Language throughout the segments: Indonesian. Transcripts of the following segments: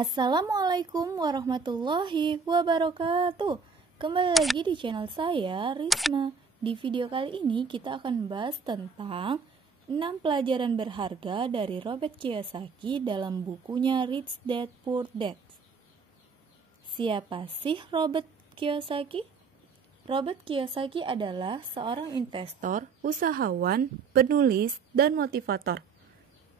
Assalamualaikum warahmatullahi wabarakatuh. Kembali lagi di channel saya, Risma. Di video kali ini kita akan membahas tentang 6 pelajaran berharga dari Robert Kiyosaki dalam bukunya Rich Dad Poor Dad. Siapa sih Robert Kiyosaki? Robert Kiyosaki adalah seorang investor, usahawan, penulis, dan motivator.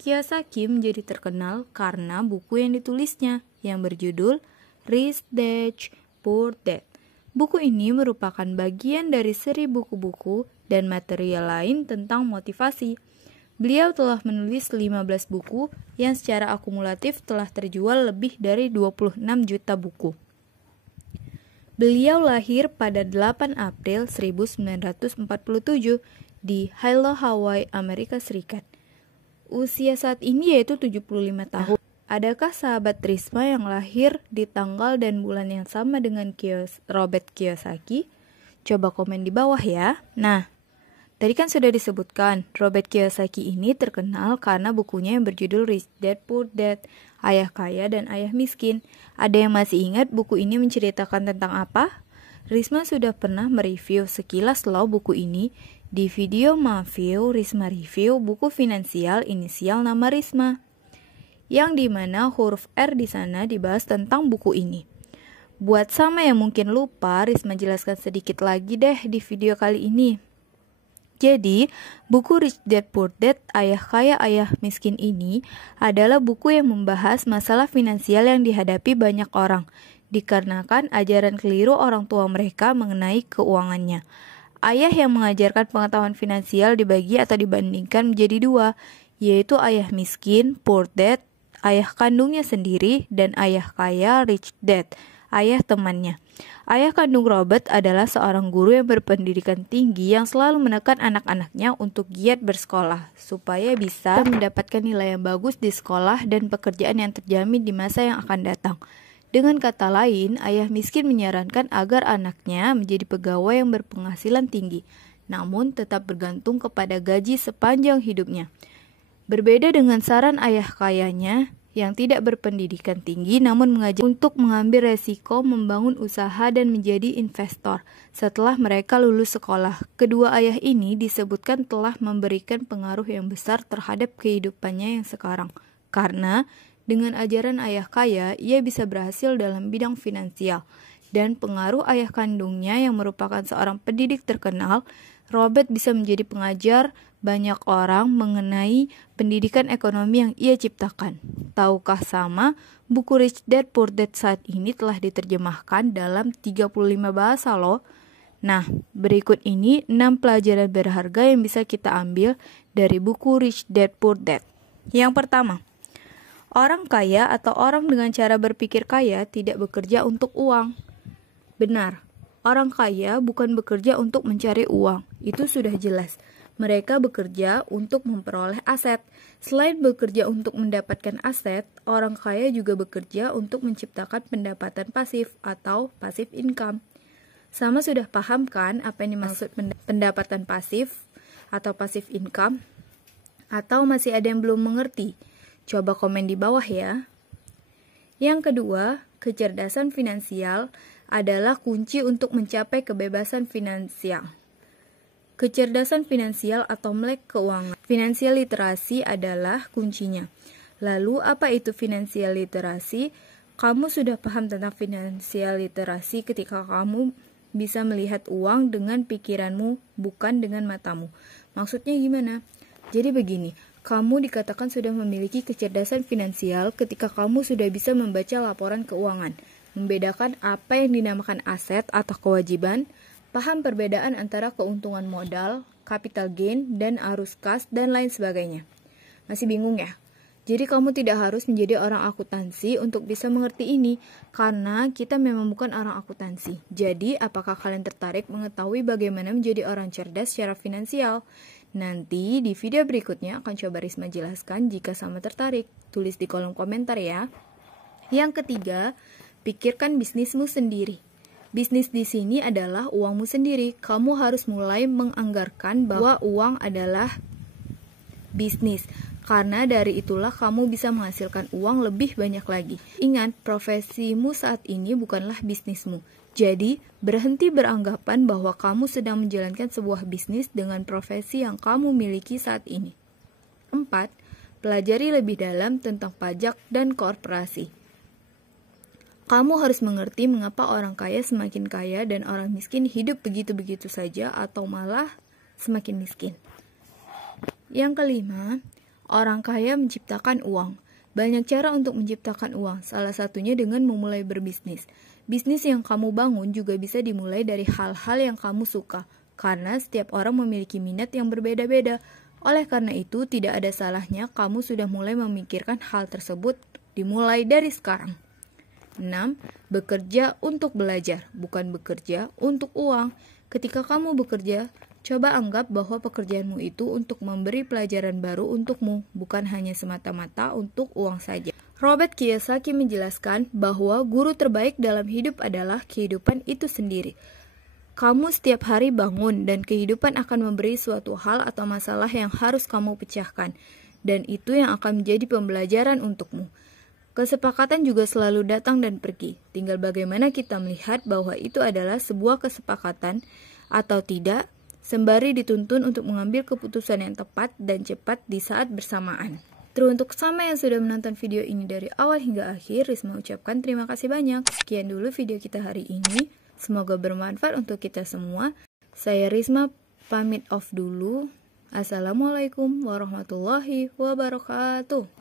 Kiyosaki menjadi terkenal karena buku yang ditulisnya yang berjudul Rich Dad Poor Dad. Buku ini merupakan bagian dari seri buku-buku dan material lain tentang motivasi. Beliau telah menulis 15 buku yang secara akumulatif telah terjual lebih dari 26 juta buku. Beliau lahir pada 8 April 1947 di Hilo, Hawaii, Amerika Serikat. Usia saat ini yaitu 75 tahun. Adakah sahabat Risma yang lahir di tanggal dan bulan yang sama dengan Robert Kiyosaki? Coba komen di bawah ya. Nah, tadi kan sudah disebutkan, Robert Kiyosaki ini terkenal karena bukunya yang berjudul Rich Dad Poor Dad, Ayah Kaya dan Ayah Miskin. Ada yang masih ingat buku ini menceritakan tentang apa? Risma sudah pernah mereview sekilas loh buku ini. Di video Maview, Risma review buku finansial inisial nama Risma, yang dimana huruf R di sana dibahas tentang buku ini. Buat sama yang mungkin lupa, Risma jelaskan sedikit lagi deh di video kali ini. Jadi, buku Rich Dad Poor Dad, Ayah Kaya Ayah Miskin ini adalah buku yang membahas masalah finansial yang dihadapi banyak orang, dikarenakan ajaran keliru orang tua mereka mengenai keuangannya. Ayah yang mengajarkan pengetahuan finansial dibagi atau dibandingkan menjadi dua, yaitu ayah miskin, poor dad, ayah kandungnya sendiri, dan ayah kaya, rich dad, ayah temannya. Ayah kandung Robert adalah seorang guru yang berpendidikan tinggi yang selalu menekan anak-anaknya untuk giat bersekolah, supaya bisa mendapatkan nilai yang bagus di sekolah dan pekerjaan yang terjamin di masa yang akan datang. Dengan kata lain, ayah miskin menyarankan agar anaknya menjadi pegawai yang berpenghasilan tinggi, namun tetap bergantung kepada gaji sepanjang hidupnya. Berbeda dengan saran ayah kayanya yang tidak berpendidikan tinggi namun mengajak untuk mengambil resiko membangun usaha dan menjadi investor setelah mereka lulus sekolah. Kedua ayah ini disebutkan telah memberikan pengaruh yang besar terhadap kehidupannya yang sekarang, karena dengan ajaran ayah kaya, ia bisa berhasil dalam bidang finansial. Dan pengaruh ayah kandungnya yang merupakan seorang pendidik terkenal, Robert bisa menjadi pengajar banyak orang mengenai pendidikan ekonomi yang ia ciptakan. Tahukah sama, buku Rich Dad Poor Dad saat ini telah diterjemahkan dalam 35 bahasa loh. Nah, berikut ini 6 pelajaran berharga yang bisa kita ambil dari buku Rich Dad Poor Dad. Yang pertama, orang kaya atau orang dengan cara berpikir kaya tidak bekerja untuk uang. Benar, orang kaya bukan bekerja untuk mencari uang, itu sudah jelas. Mereka bekerja untuk memperoleh aset. Selain bekerja untuk mendapatkan aset, orang kaya juga bekerja untuk menciptakan pendapatan pasif atau passive income. Sama sudah paham kan apa yang dimaksud pendapatan pasif atau passive income? Atau masih ada yang belum mengerti? Coba komen di bawah ya. Yang kedua, kecerdasan finansial adalah kunci untuk mencapai kebebasan finansial. Kecerdasan finansial atau melek keuangan. Financial literasi adalah kuncinya. Lalu apa itu financial literasi? Kamu sudah paham tentang financial literasi ketika kamu bisa melihat uang dengan pikiranmu, bukan dengan matamu. Maksudnya gimana? Jadi begini, kamu dikatakan sudah memiliki kecerdasan finansial ketika kamu sudah bisa membaca laporan keuangan, membedakan apa yang dinamakan aset atau kewajiban, paham perbedaan antara keuntungan modal, capital gain, dan arus kas, dan lain sebagainya. Masih bingung ya? Jadi kamu tidak harus menjadi orang akuntansi untuk bisa mengerti ini, karena kita memang bukan orang akuntansi. Jadi, apakah kalian tertarik mengetahui bagaimana menjadi orang cerdas secara finansial? Nanti di video berikutnya akan coba Risma jelaskan. Jika sama tertarik, tulis di kolom komentar ya. Yang ketiga, pikirkan bisnismu sendiri. Bisnis di sini adalah uangmu sendiri. Kamu harus mulai menganggarkan bahwa uang adalah bisnis. Karena dari itulah kamu bisa menghasilkan uang lebih banyak lagi. Ingat, profesimu saat ini bukanlah bisnismu. Jadi, berhenti beranggapan bahwa kamu sedang menjalankan sebuah bisnis dengan profesi yang kamu miliki saat ini. 4. Pelajari lebih dalam tentang pajak dan korporasi. Kamu harus mengerti mengapa orang kaya semakin kaya dan orang miskin hidup begitu-begitu saja atau malah semakin miskin. Yang kelima, orang kaya menciptakan uang. Banyak cara untuk menciptakan uang, salah satunya dengan memulai berbisnis. Bisnis yang kamu bangun juga bisa dimulai dari hal-hal yang kamu suka, karena setiap orang memiliki minat yang berbeda-beda. Oleh karena itu, tidak ada salahnya kamu sudah mulai memikirkan hal tersebut dimulai dari sekarang. 6. Bekerja untuk belajar, bukan bekerja untuk uang. Ketika kamu bekerja, coba anggap bahwa pekerjaanmu itu untuk memberi pelajaran baru untukmu, bukan hanya semata-mata untuk uang saja. Robert Kiyosaki menjelaskan bahwa guru terbaik dalam hidup adalah kehidupan itu sendiri. Kamu setiap hari bangun dan kehidupan akan memberi suatu hal atau masalah yang harus kamu pecahkan, dan itu yang akan menjadi pembelajaran untukmu. Kesepakatan juga selalu datang dan pergi. Tinggal bagaimana kita melihat bahwa itu adalah sebuah kesepakatan atau tidak, sembari dituntun untuk mengambil keputusan yang tepat dan cepat di saat bersamaan. Teruntuk sama yang sudah menonton video ini dari awal hingga akhir, Risma ucapkan terima kasih banyak. Sekian dulu video kita hari ini. Semoga bermanfaat untuk kita semua. Saya Risma pamit off dulu. Assalamualaikum warahmatullahi wabarakatuh.